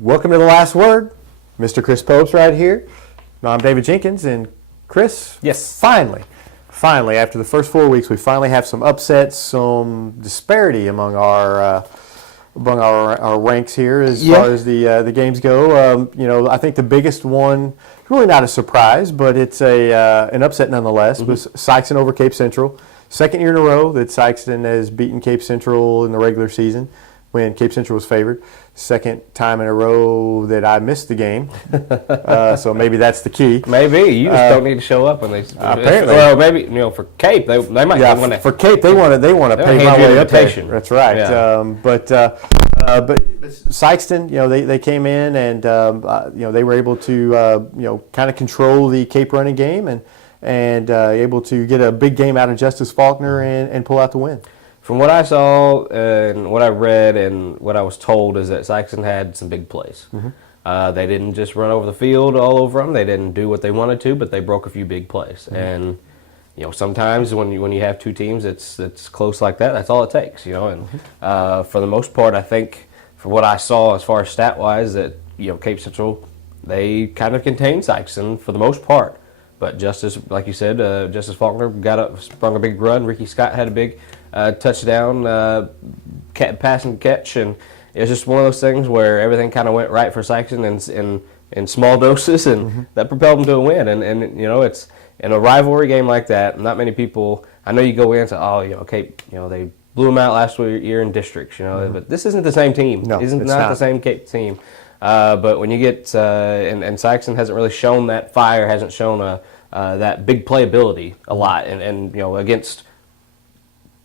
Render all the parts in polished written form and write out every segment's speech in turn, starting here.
Welcome to The Last Word. Mr. Chris Popes right here. No, I'm David Jenkins, and Chris, yes, finally, after the first 4 weeks, we finally have some upsets, some disparity among our ranks here as far as the games go. I think the biggest one, really not a surprise, but it's an upset nonetheless, was Sikeston over Cape Central. Second year in a row that Sikeston has beaten Cape Central in the regular season when Cape Central was favored. Second time in a row that I missed the game, so maybe that's the key. Maybe you just don't need to show up when they. Apparently, well, maybe for Cape they might. Yeah, for Cape they want to pay my way up there. That's right. Yeah. But Sikeston, they came in and they were able to kind of control the Cape running game and able to get a big game out of Justice Faulkner and pull out the win. From what I saw and what I read and what I was told is that Saxon had some big plays. They didn't just run over the field all over them. They didn't do what they wanted to, but they broke a few big plays. And sometimes when you have two teams, it's close like that. That's all it takes. And for the most part, I think for what I saw as far as stat wise, that Cape Central, they kind of contained Saxon for the most part. But Justice, like you said, Justice Faulkner sprung a big run. Ricky Scott had a big touchdown, pass and catch, and it was just one of those things where everything kind of went right for Saxon in small doses, and that propelled them to a win. And it's in a rivalry game like that. Not many people. I know you go in and say, Cape, they blew them out last year in districts, but this isn't the same team. No, it's not the same Cape team. But when you get and Saxon hasn't really shown that fire, hasn't shown that big playability a lot, and against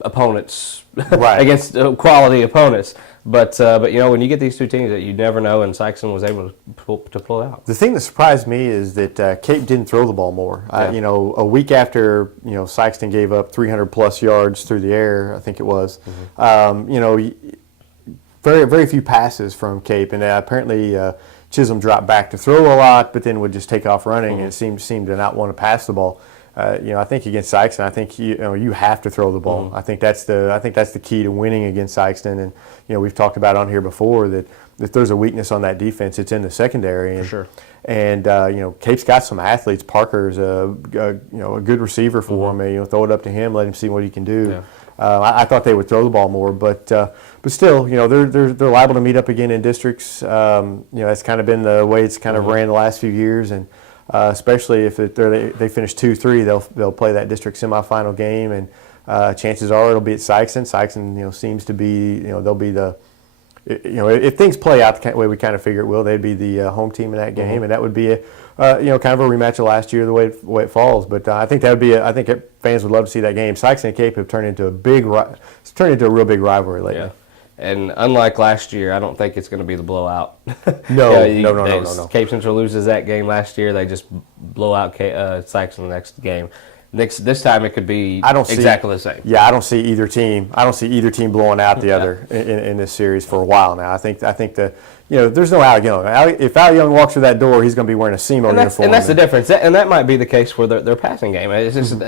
opponents, right. against quality opponents. But when you get these two teams that you never know, and Saxon was able to pull out. The thing that surprised me is that Cape didn't throw the ball more. Yeah. A week after Sikeston gave up 300 plus yards through the air, I think it was. Very very few passes from Cape, and apparently Chisholm dropped back to throw a lot, but then would just take off running and seemed to not want to pass the ball. I think against Sikeston, I think you have to throw the ball. I think that's the key to winning against Sikeston. And we've talked about on here before that if there's a weakness on that defense, it's in the secondary. And, for sure. And Cape's got some athletes. Parker's a good receiver for him. Throw it up to him, let him see what he can do. Yeah. I thought they would throw the ball more, but still, they're liable to meet up again in districts. That's kind of been the way it's kind of ran the last few years, and especially if they finish 2-3, they'll play that district semifinal game, and chances are it'll be at Sikeston. Sikeston, seems to be, they'll be the, if things play out the way we kind of figure it will, they'd be the home team in that game, and that would be kind of a rematch of last year, the way it falls. But I think that would be. I think fans would love to see that game. Sikeston and Cape have turned into a real big rivalry lately. Yeah. And unlike last year, I don't think it's going to be the blowout. No. Cape Central loses that game last year. They just blow out Sikeston the next game. This time it could be exactly the same. Yeah, I don't see either team. Blowing out the other in this series for a while now. I think there's no Al Young. If Al Young walks through that door, he's going to be wearing a SEMO uniform. And that's the difference. And that might be the case for their passing game. It's just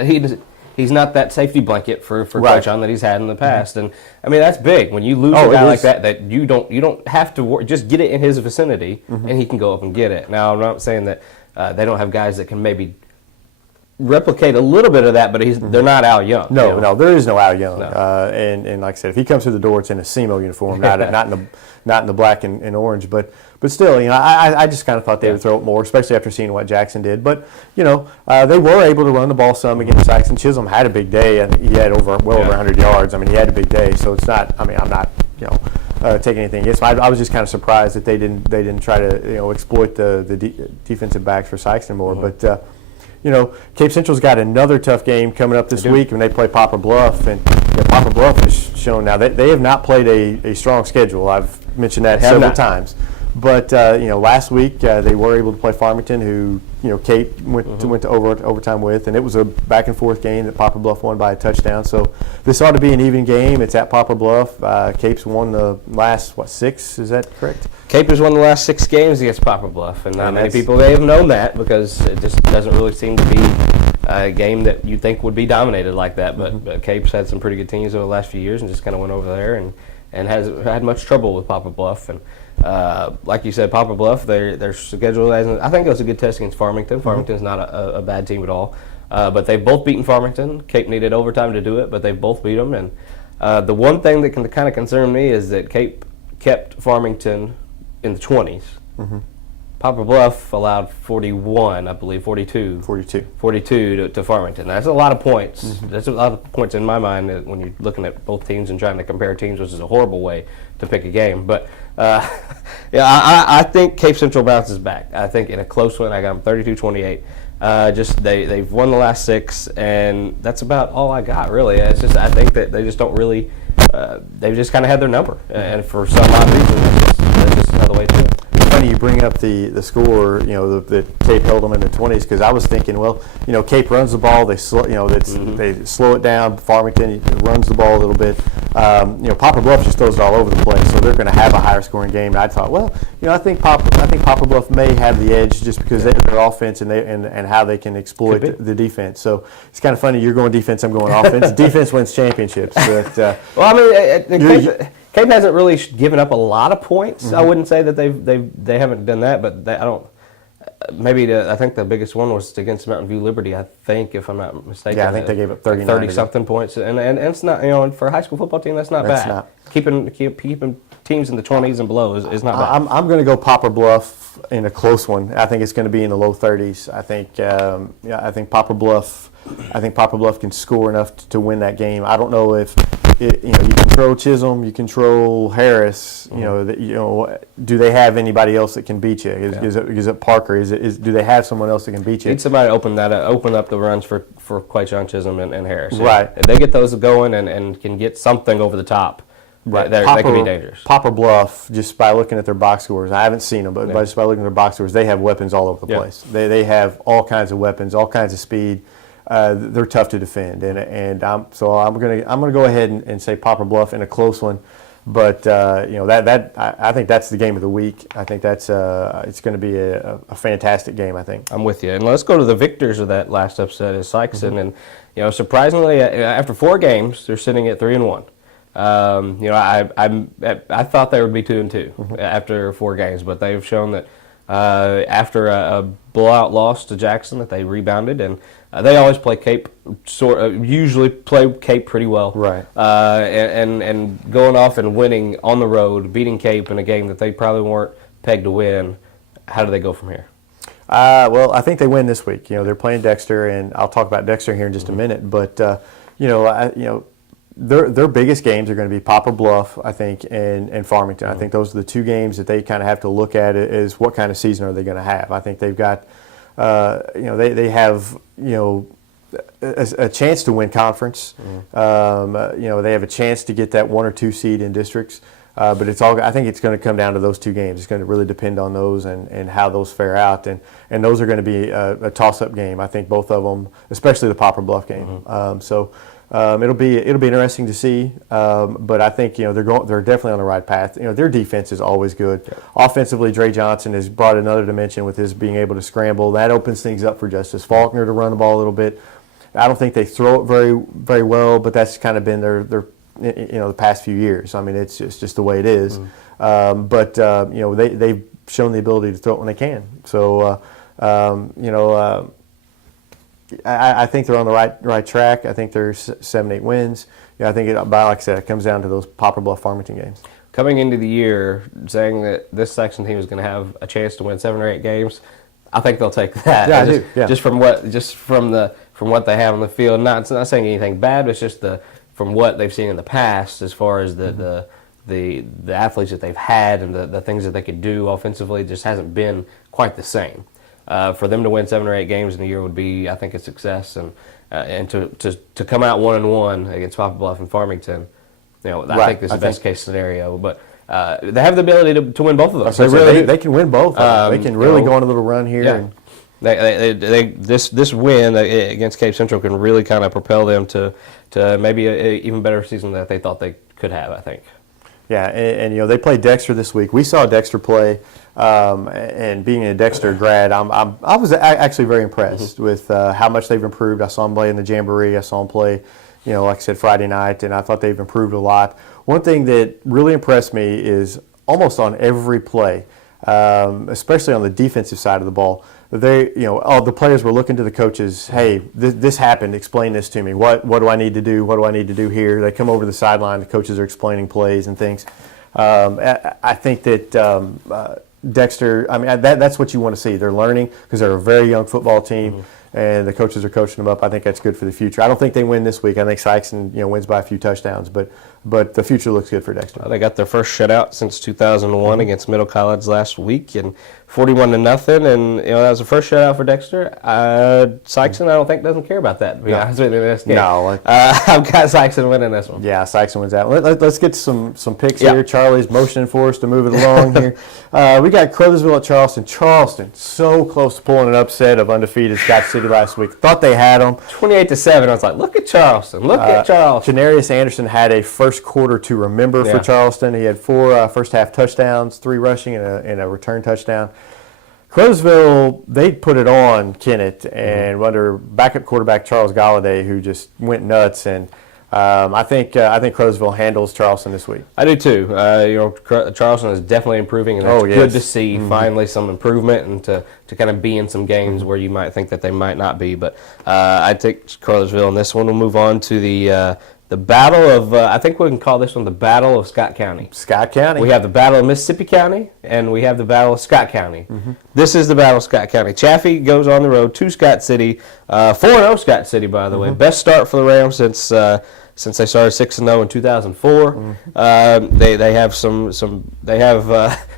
he's not that safety blanket for Coach on that he's had in the past. And I mean that's big when you lose a guy like that you don't have to worry, just get it in his vicinity and he can go up and get it. Now I'm not saying that they don't have guys that can maybe replicate a little bit of that, but they're not Al Young. No, there is no Al Young. No. And like I said, if he comes through the door, it's in a SEMO uniform, not in the black and orange. But still, I just kind of thought they would throw it more, especially after seeing what Jackson did. But they were able to run the ball some against Saxon. Chisholm had a big day. I think he had over 100 yards. I mean, he had a big day. So it's not. I mean, I'm not taking anything against him. I was just kind of surprised that they didn't try to exploit the defensive backs for Sikeston more. But Cape Central's got another tough game coming up this week when they play Poplar Bluff, and Poplar Bluff has shown now that they have not played a strong schedule. I've mentioned that several times, but last week they were able to play Farmington, who Cape went to overtime with, and it was a back and forth game that Poplar Bluff won by a touchdown. So this ought to be an even game. It's at Poplar Bluff. Cape's won the last 6? Is that correct? Cape has won the last 6 games against Poplar Bluff, and not many people may have known that because it just doesn't really seem to be a game that you think would be dominated like that. But Cape's had some pretty good teams over the last few years and just kind of went over there and has had much trouble with Poplar Bluff. And Like you said, Poplar Bluff, their schedule I think it was a good test against Farmington. Farmington's not a bad team at all. But they've both beaten Farmington. Cape needed overtime to do it, but they both beat them. And the one thing that can kind of concern me is that Cape kept Farmington in the 20s. Poplar Bluff allowed 41, I believe, 42 to Farmington. That's a lot of points. That's a lot of points in my mind when you're looking at both teams and trying to compare teams, which is a horrible way to pick a game. But I think Cape Central bounces back. I think in a close one, I got them 32-28. They've won the last 6, and that's about all I got, really. It's just I think that they just don't really. They've just kind of had their number, and for some odd reason, that's just another way to do it. Funny you bring up the score, that Cape held them in the 20s, because I was thinking, well, Cape runs the ball, they slow it down. Farmington runs the ball a little bit. Poplar Bluff just throws it all over the place, so they're going to have a higher scoring game. And I thought, well, I think Poplar Bluff may have the edge just because of their offense and how they can exploit the defense. So it's kind of funny. You're going defense, I'm going offense. Defense wins championships. But well, I mean, Cape hasn't really given up a lot of points. I wouldn't say that they haven't done that, but I don't. I think the biggest one was against Mountain View Liberty. I think, if I'm not mistaken. Yeah, I think they gave up 30-something points, and it's not, for a high school football team, that's not bad. Not. Keeping teams in the 20s and below is not bad. I'm going to go Poplar Bluff in a close one. I think it's going to be in the low 30s. I think Poplar Bluff. I think Poplar Bluff can score enough to win that game. I don't know if you control Chisholm, you control Harris. Do they have anybody else that can beat you? Is it Parker? Do they have someone else that can beat you? Need somebody to open up the runs for Quaychon Chisholm and Harris. Right. If they get those going and can get something over the top, right, they can be dangerous. Poplar Bluff, just by looking at their box scores, I haven't seen them, but just by looking at their box scores, they have weapons all over the place. They have all kinds of weapons, all kinds of speed. They're tough to defend, and I'm gonna go ahead and say Poplar Bluff in a close one, but I think that's the game of the week. I think that's it's going to be a fantastic game. I think I'm with you, and let's go to the victors of that last upset is Sikeston, and surprisingly after 4 games they're sitting at 3-1. I thought they would be 2-2 after 4 games, but they've shown that after a blowout loss to Jackson that they rebounded, and they always play Cape, usually play Cape pretty well. Right. And going off and winning on the road, beating Cape in a game that they probably weren't pegged to win, how do they go from here? Well, I think they win this week. They're playing Dexter, and I'll talk about Dexter here in just a minute. But their biggest games are going to be Poplar Bluff, I think, and Farmington. I think those are the 2 games that they kind of have to look at is what kind of season are they going to have. I think they've got, they have, a chance to win conference. They have a chance to get that 1 or 2 seed in districts. But I think it's going to come down to those 2 games. It's going to really depend on those and how those fare out. And those are going to be a toss-up game. I think both of them, especially the Poplar Bluff game. It'll be interesting to see, but I think they're definitely on the right path. Their defense is always good. Yeah. Offensively, Dre Johnson has brought another dimension with his being able to scramble. That opens things up for Justice Faulkner to run the ball a little bit. I don't think they throw it very very well, but that's kind of been their the past few years. I mean, it's just the way it is. They've shown the ability to throw it when they can. So I think they're on the right track. I think there's 7-8 wins. I think like I said, it comes down to those Poplar Bluff Farmington games. Coming into the year, saying that this Saxon team is going to have a chance to win 7 or 8 games, I think they'll take that. Yeah, I do. Yeah. Just from what they have on the field. Not saying anything bad, but it's just from what they've seen in the past as far as the athletes that they've had and the things that they could do offensively just hasn't been quite the same. For them to win 7 or 8 games in a year would be, I think, a success, and to come out 1-1 against Poplar Bluff and Farmington, I think this is the best case scenario. But they have the ability to win both of those. They can win both. They can really go on a little run here. Yeah. This win against Cape Central can really kind of propel them to maybe an even better season that they thought they could have, I think. Yeah, and they played Dexter this week. We saw Dexter play, and being a Dexter grad, I was actually very impressed with how much they've improved. I saw them play in the Jamboree. I saw them play, like I said, Friday night, and I thought they've improved a lot. One thing that really impressed me is almost on every play, especially on the defensive side of the ball. All the players were looking to the coaches. Hey, this happened. Explain this to me. What do I need to do? What do I need to do here? They come over the sideline. The coaches are explaining plays and things. I think that Dexter. I mean, that's what you want to see. They're learning because they're a very young football team, and the coaches are coaching them up. I think that's good for the future. I don't think they win this week. I think Sikeston, wins by a few touchdowns, but the future looks good for Dexter. They got their first shutout since 2001 against Middle College last week, and 41-0, and that was the first shutout for Dexter. Sikeston, I don't think, doesn't care about that, to be honest with you, in this game. No. I've got Sikeston winning this one. Yeah, Sikeston wins that one. Let's get some picks here. Charlie's motioning for us to move it along here. We got Crothersville at Charleston. Charleston, so close to pulling an upset of undefeated Scott City last week. Thought they had them. 28-7. I was like, look at Charleston. Look at Charleston. Janarius Anderson had a first quarter to remember for Charleston. He had 4 first half touchdowns, 3 rushing and a return touchdown. Crothersville, they put it on Kennett and under backup quarterback Charles Galladay, who just went nuts. And I think Crothersville handles Charleston this week. I do too. Charleston is definitely improving, and it's good to see finally some improvement and to kind of be in some games where you might think that they might not be. But I take Crothersville in this one. We'll move on to the battle of, I think we can call this one the Battle of Scott County. Scott County. We have the Battle of Mississippi County, and we have the Battle of Scott County. This is the Battle of Scott County. Chaffee goes on the road to Scott City. 4-0 Scott City, by the way. Best start for the Rams since they started 6-0 in 2004.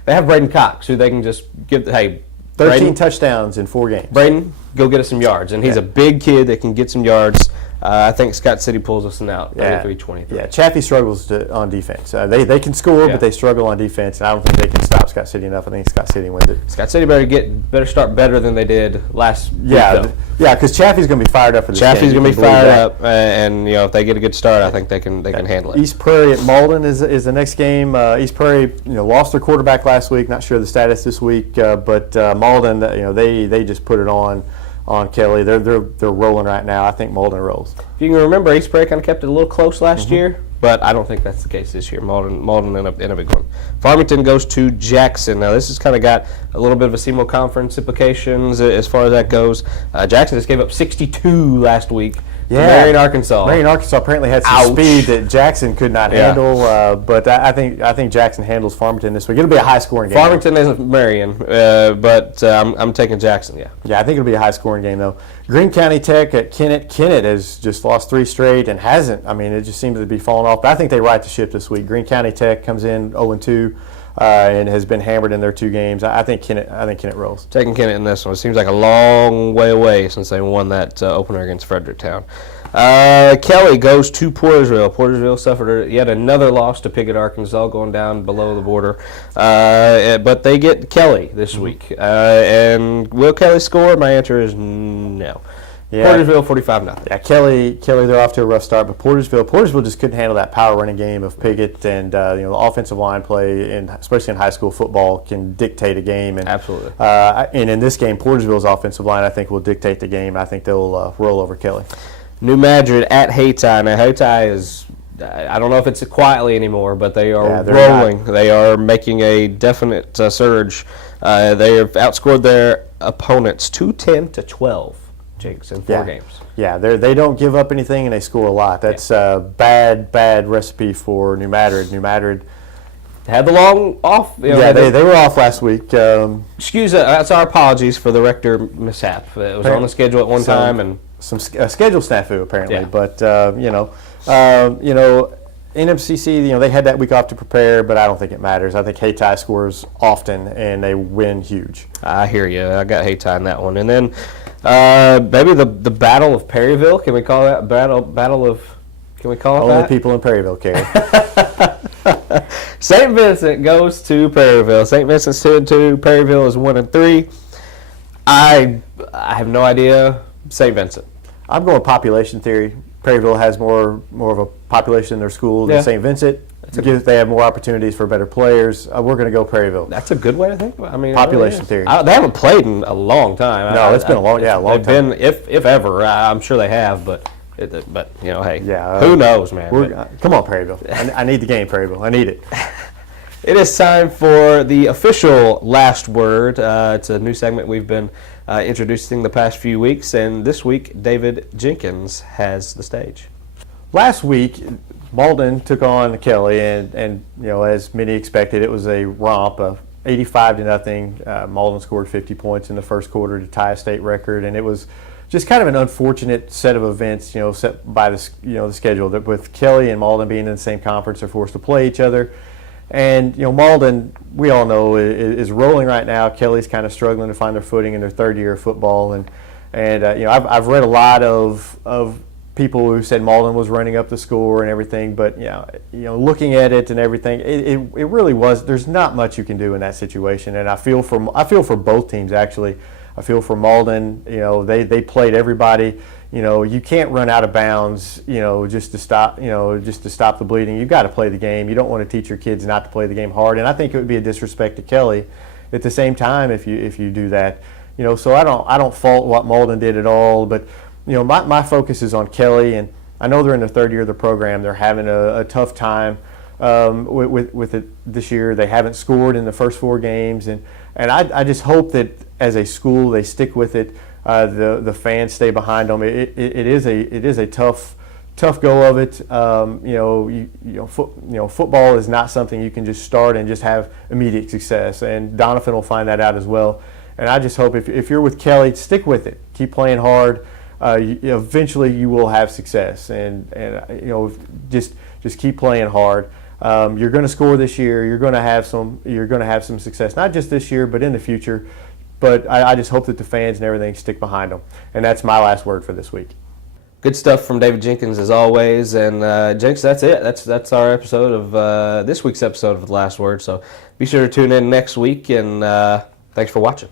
They have Braden Cox, who they can just give. Hey, 13 touchdowns in 4 games. Braden, go get us some yards, and he's a big kid that can get some yards. I think Scott City pulls us out 33-23. Yeah, Chaffee struggles on defense. They can score, but they struggle on defense, and I don't think they can stop Scott City enough. I think Scott City wins it. Scott City better start better than they did last week, though. Yeah, because Chaffee's going to be fired up for this game. Chaffee's going to be fired up, and if they get a good start, I think they can handle it. East Prairie at Malden is the next game. East Prairie, lost their quarterback last week. Not sure of the status this week, but Malden, they just put it on Kelly. They're rolling right now. I think Malden rolls. If you can remember, East Prairie kind of kept it a little close last year, but I don't think that's the case this year. Malden in a big one. Farmington goes to Jackson. Now this has kind of got a little bit of a SEMO conference implications as far as that goes. Jackson just gave up 62 last week. Yeah, Marion, Arkansas. Marion, Arkansas apparently had some speed that Jackson could not handle, but I think Jackson handles Farmington this week. It'll be a high-scoring game. Farmington isn't Marion, but I'm taking Jackson. Yeah, I think it'll be a high-scoring game though. Greene County Tech at Kennett. Kennett has just lost 3 straight and hasn't. I mean, it just seems to be falling off. But I think they right the ship this week. Greene County Tech comes in 0-2. And has been hammered in their 2 games. I think Kennett rolls. Taking Kennett in this one. It seems like a long way away since they won that opener against Fredericktown. Kelly goes to Portersville. Portersville suffered yet another loss to Piggott, Arkansas, going down below the border. But they get Kelly this week. And will Kelly score? My answer is no. Yeah. Portersville 45-0. Yeah, Kelly, they're off to a rough start, but Portersville just couldn't handle that power running game of Piggott, and the offensive line play, especially in high school football, can dictate a game. And, absolutely. And in this game, Portersville's offensive line, I think, will dictate the game. I think they'll roll over Kelly. New Madrid at Hayti. Now Hayti is, I don't know if it's quietly anymore, but they are rolling. They are making a definite surge. They have outscored their opponents 210-12. In 4 games. Yeah, they don't give up anything and they score a lot. That's a bad recipe for New Madrid. New Madrid had the long off. They were off last week. That's our apologies for the Rector mishap. It was on the schedule at one time and some schedule snafu apparently. Yeah. But NMCC, they had that week off to prepare, but I don't think it matters. I think Hayti scores often and they win huge. I hear you. I got Hayti in that one, and then. Maybe the Battle of Perryville. Can we call that battle of? Can we call it Only that? People in Perryville care. St. Vincent goes to Perryville. St. Vincent's 2-2. Perryville is 1-3. I have no idea. St. Vincent. I'm going population theory. Perryville has more of a population in their school than St. Vincent. They have more opportunities for better players. We're going to go Perryville. That's a good way to think. I mean, population theory. They haven't played in a long time. No, it's been a long time. They've been, if ever. I'm sure they have, but hey, who knows, man? Come on, Perryville. I need the game, Perryville. I need it. It is time for the official last word. It's a new segment we've been introducing the past few weeks, and this week David Jenkins has the stage. Last week, Malden took on Kelly, and as many expected, it was a romp of 85-0. Malden scored 50 points in the first quarter to tie a state record, and it was just kind of an unfortunate set of events, set by the schedule, that with Kelly and Malden being in the same conference, they're forced to play each other. And Malden, we all know, is rolling right now. Kelly's kind of struggling to find their footing in their third year of football, and I've read a lot of people who said Malden was running up the score and everything, but looking at it and everything, it really was. There's not much you can do in that situation, and I feel for both teams actually. I feel for Malden. They played everybody. You can't run out of bounds, just to stop the bleeding. You've got to play the game. You don't want to teach your kids not to play the game hard, and I think it would be a disrespect to Kelly at the same time if you do that. So I don't fault what Malden did at all, but my focus is on Kelly, and I know they're in the third year of the program. They're having a tough time with it this year. They haven't scored in the first 4 games, and I just hope that as a school they stick with it. The fans stay behind them. It is a tough go of it. Football is not something you can just start and just have immediate success. And Donovan will find that out as well. And I just hope if you're with Kelly, stick with it. Keep playing hard. Eventually you will have success. And just keep playing hard. You're going to score this year. You're going to have some success, not just this year, but in the future. But I just hope that the fans and everything stick behind them. And that's my last word for this week. Good stuff from David Jenkins as always. And Jenks, that's it. That's our episode of this week's episode of The Last Word. So be sure to tune in next week, and thanks for watching.